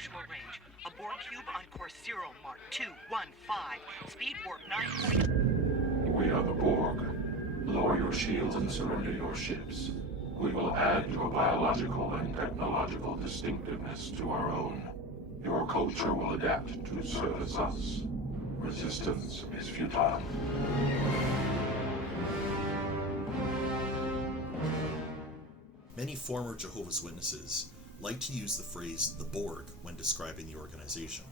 visual range. A Borg cube on course 0, Mark 215. Speed warp 9. We are the Borg. Lower your shields and surrender your ships. We will add your biological and technological distinctiveness to our own. Your culture will adapt to service us. Resistance is futile. Many former Jehovah's Witnesses like to use the phrase the Borg when describing the organization.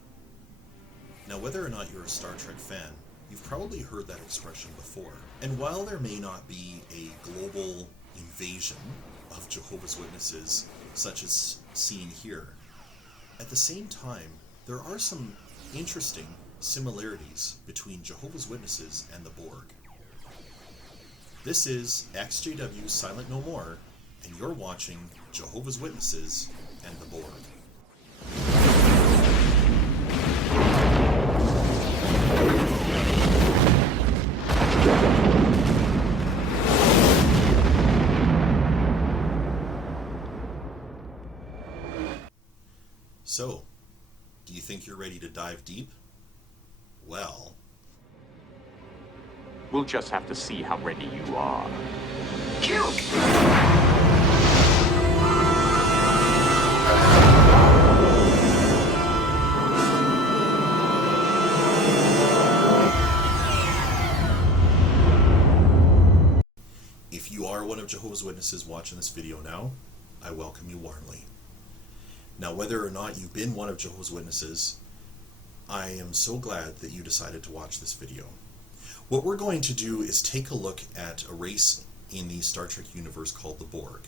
Now, whether or not you're a Star Trek fan, you've probably heard that expression before. And while there may not be a global invasion of Jehovah's Witnesses such as seen here, at the same time, there are some interesting similarities between Jehovah's Witnesses and the Borg. This is XJW's Silent No More, and you're watching Jehovah's Witnesses and the Borg. So, do you think you're ready to dive deep? Well, we'll just have to see how ready you are. Q! If you are one of Jehovah's Witnesses watching this video now, I welcome you warmly. Now, whether or not you've been one of Jehovah's Witnesses, I am so glad that you decided to watch this video. What we're going to do is take a look at a race in the Star Trek universe called the Borg.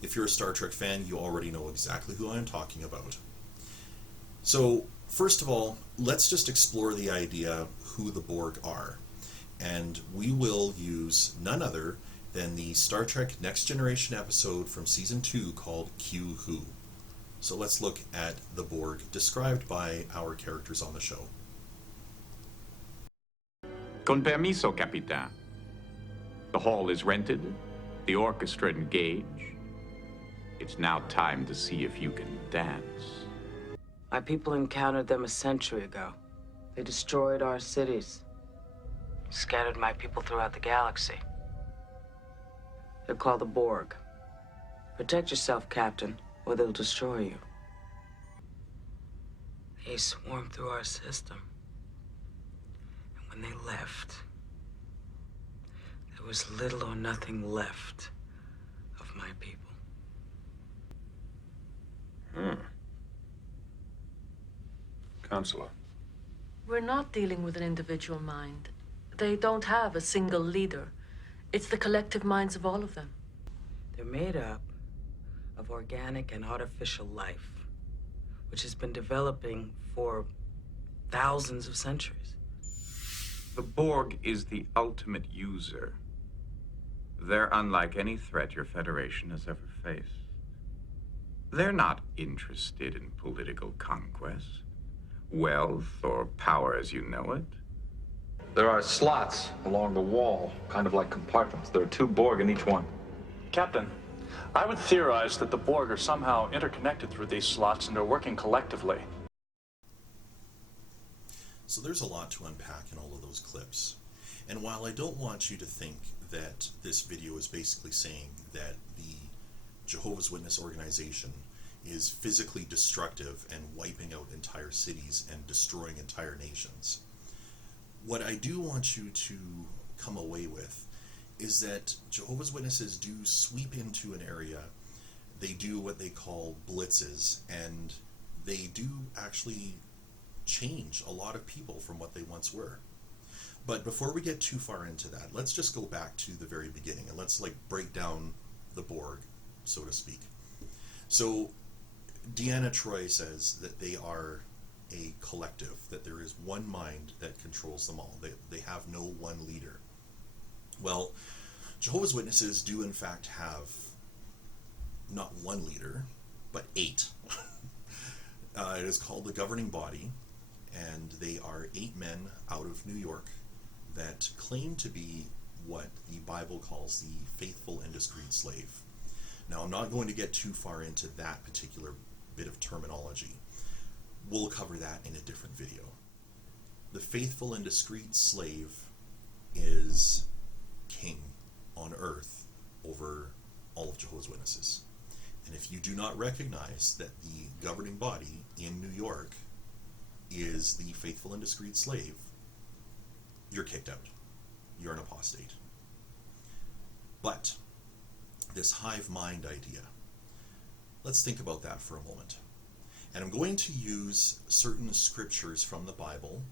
If you're a Star Trek fan, you already know exactly who I'm talking about. So, first of all, let's just explore the idea who the Borg are. And we will use none other than the Star Trek Next Generation episode from Season 2 called Q Who. So let's look at the Borg described by our characters on the show. Con permiso, Capitan. The hall is rented, the orchestra engaged. It's now time to see if you can dance. My people encountered them a century ago. They destroyed our cities, scattered my people throughout the galaxy. They're called the Borg. Protect yourself, Captain, or they'll destroy you. They swarmed through our system. And when they left, there was little or nothing left of my people. Counselor. We're not dealing with an individual mind. They don't have a single leader. It's the collective minds of all of them. They're made up of organic and artificial life, which has been developing for thousands of centuries. The Borg is the ultimate user. They're unlike any threat your Federation has ever faced. They're not interested in political conquest, wealth, or power as you know it. There are slots along the wall, kind of like compartments. There are 2 Borg in each one. Captain, I would theorize that the Borg are somehow interconnected through these slots and are working collectively. So there's a lot to unpack in all of those clips. And while I don't want you to think that this video is basically saying that the Jehovah's Witness organization is physically destructive and wiping out entire cities and destroying entire nations, what I do want you to come away with is that Jehovah's Witnesses do sweep into an area. They do what they call blitzes, and they do actually change a lot of people from what they once were. But before we get too far into that, let's just go back to the very beginning and let's break down the Borg, so to speak. So Deanna Troi says that they are a collective, that there is one mind that controls them all. They have no one leader. Well, Jehovah's Witnesses do in fact have not one leader, but 8. It is called the governing body, and they are 8 men out of New York that claim to be what the Bible calls the faithful and discreet slave. Now, I'm not going to get too far into that particular bit of terminology, we'll cover that in a different video. The faithful and discreet slave is king on earth over all of Jehovah's Witnesses. And if you do not recognize that the governing body in New York is the faithful and discreet slave, you're kicked out. You're an apostate. But this hive mind idea, let's think about that for a moment. And I'm going to use certain scriptures from the Bible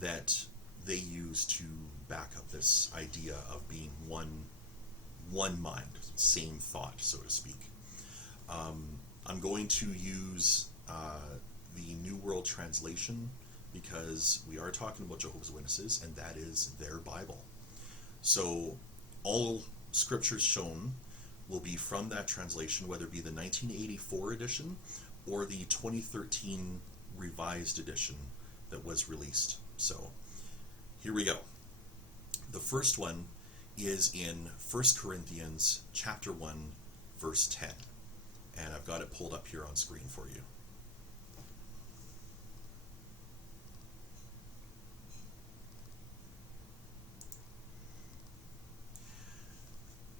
that they use to back up this idea of being one mind, same thought, so to speak. I'm going to use the New World Translation because we are talking about Jehovah's Witnesses, and that is their Bible. So all scriptures shown will be from that translation, whether it be the 1984 edition or the 2013 revised edition that was released. So here we go. The first one is in 1 Corinthians chapter 1, verse 10. And I've got it pulled up here on screen for you.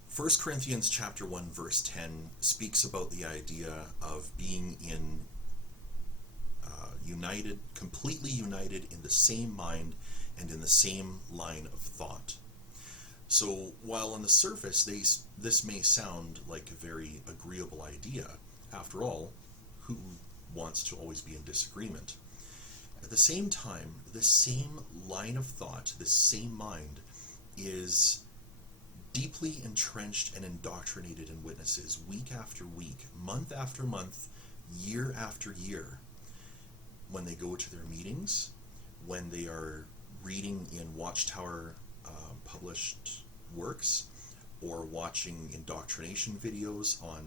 First Corinthians chapter 1 verse 10 speaks about the idea of being completely united in the same mind and in the same line of thought. So while on the surface this may sound like a very agreeable idea, after all, who wants to always be in disagreement? At the same time, this same line of thought, this same mind, is deeply entrenched and indoctrinated in witnesses week after week, month after month, year after year. When they go to their meetings, when they are reading in Watchtower published works, or watching indoctrination videos on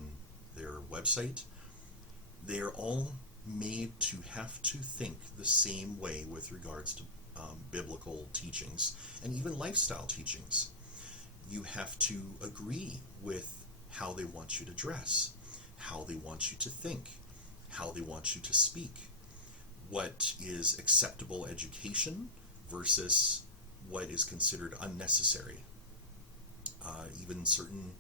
their website, they are all made to have to think the same way with regards to biblical teachings and even lifestyle teachings. You have to agree with how they want you to dress, how they want you to think, how they want you to speak, what is acceptable education versus what is considered unnecessary. Even certain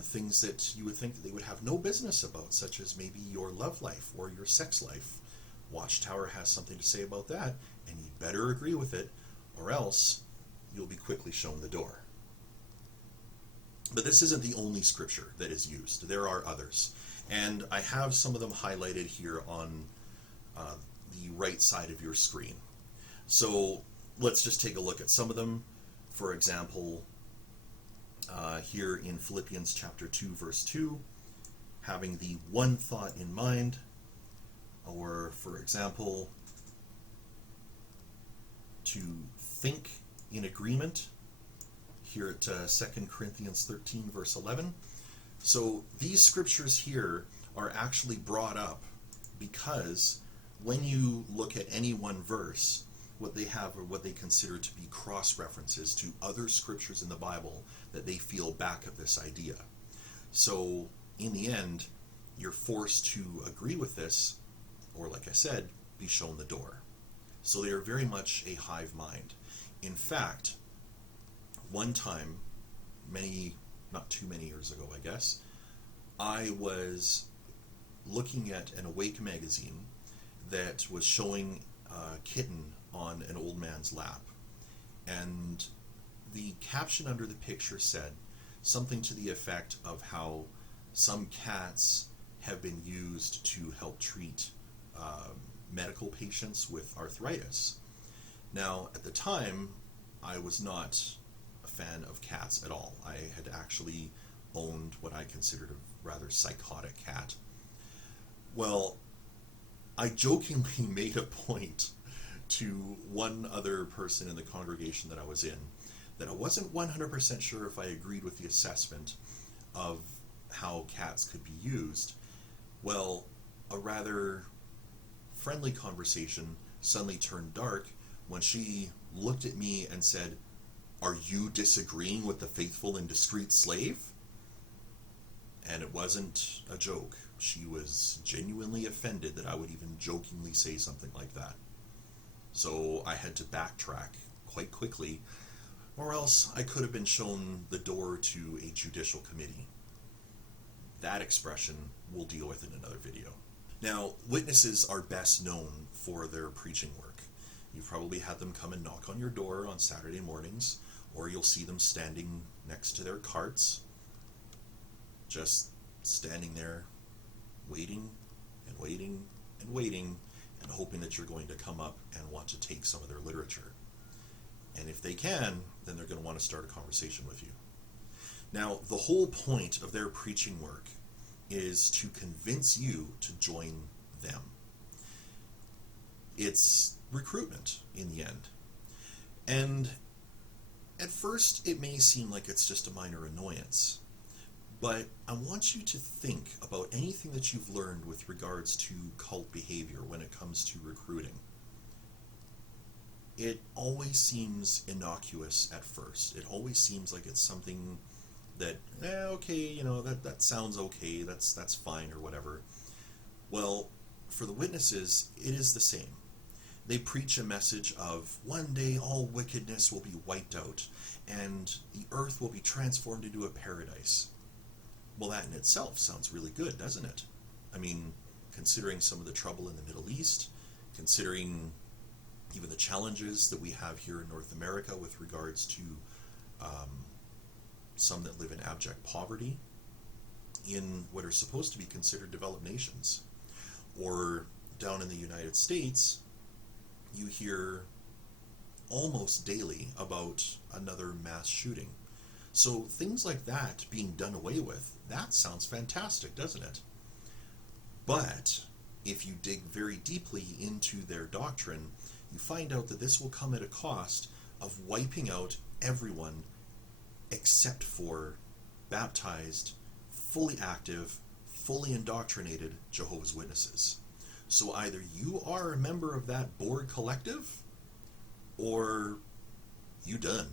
things that you would think that they would have no business about, such as maybe your love life or your sex life. Watchtower has something to say about that, and you better agree with it, or else you'll be quickly shown the door. But this isn't the only scripture that is used. There are others. And I have some of them highlighted here on the right side of your screen. So let's just take a look at some of them. For example, here in Philippians chapter 2, verse 2, having the one thought in mind. Or, for example, to think in agreement. Here at 2 Corinthians 13, verse 11. So these scriptures here are actually brought up because when you look at any one verse, what they have are what they consider to be cross-references to other scriptures in the Bible that they feel back of this idea. So in the end, you're forced to agree with this, or like I said, be shown the door. So they are very much a hive mind. In fact, one time, not too many years ago, I guess, I was looking at an Awake magazine that was showing a kitten on an old man's lap. And the caption under the picture said something to the effect of how some cats have been used to help treat medical patients with arthritis. Now, at the time, I was not a fan of cats at all. I had actually owned what I considered a rather psychotic cat. Well, I jokingly made a point to one other person in the congregation that I was in that I wasn't 100% sure if I agreed with the assessment of how cats could be used. Well, a rather friendly conversation suddenly turned dark when she looked at me and said, "Are you disagreeing with the faithful and discreet slave?" And it wasn't a joke. She was genuinely offended that I would even jokingly say something like that. So I had to backtrack quite quickly, or else I could have been shown the door to a judicial committee. That expression we'll deal with in another video. Now, witnesses are best known for their preaching work. You've probably had them come and knock on your door on Saturday mornings, or you'll see them standing next to their carts, just standing there, waiting and waiting and waiting, and hoping that you're going to come up and want to take some of their literature. And if they can, then they're going to want to start a conversation with you. Now, the whole point of their preaching work is to convince you to join them. It's recruitment in the end. And at first, it may seem like it's just a minor annoyance. But I want you to think about anything that you've learned with regards to cult behavior when it comes to recruiting. It always seems innocuous at first. It always seems like it's something that, okay, that sounds okay, that's fine or whatever. Well, for the witnesses, it is the same. They preach a message of one day all wickedness will be wiped out and the earth will be transformed into a paradise. Well, that in itself sounds really good, doesn't it? I mean, considering some of the trouble in the Middle East, considering even the challenges that we have here in North America with regards to some that live in abject poverty in what are supposed to be considered developed nations. Or down in the United States, you hear almost daily about another mass shooting. So things like that being done away with, that sounds fantastic, doesn't it? But if you dig very deeply into their doctrine, you find out that this will come at a cost of wiping out everyone except for baptized, fully active, fully indoctrinated Jehovah's Witnesses. So either you are a member of that Borg collective, or you done.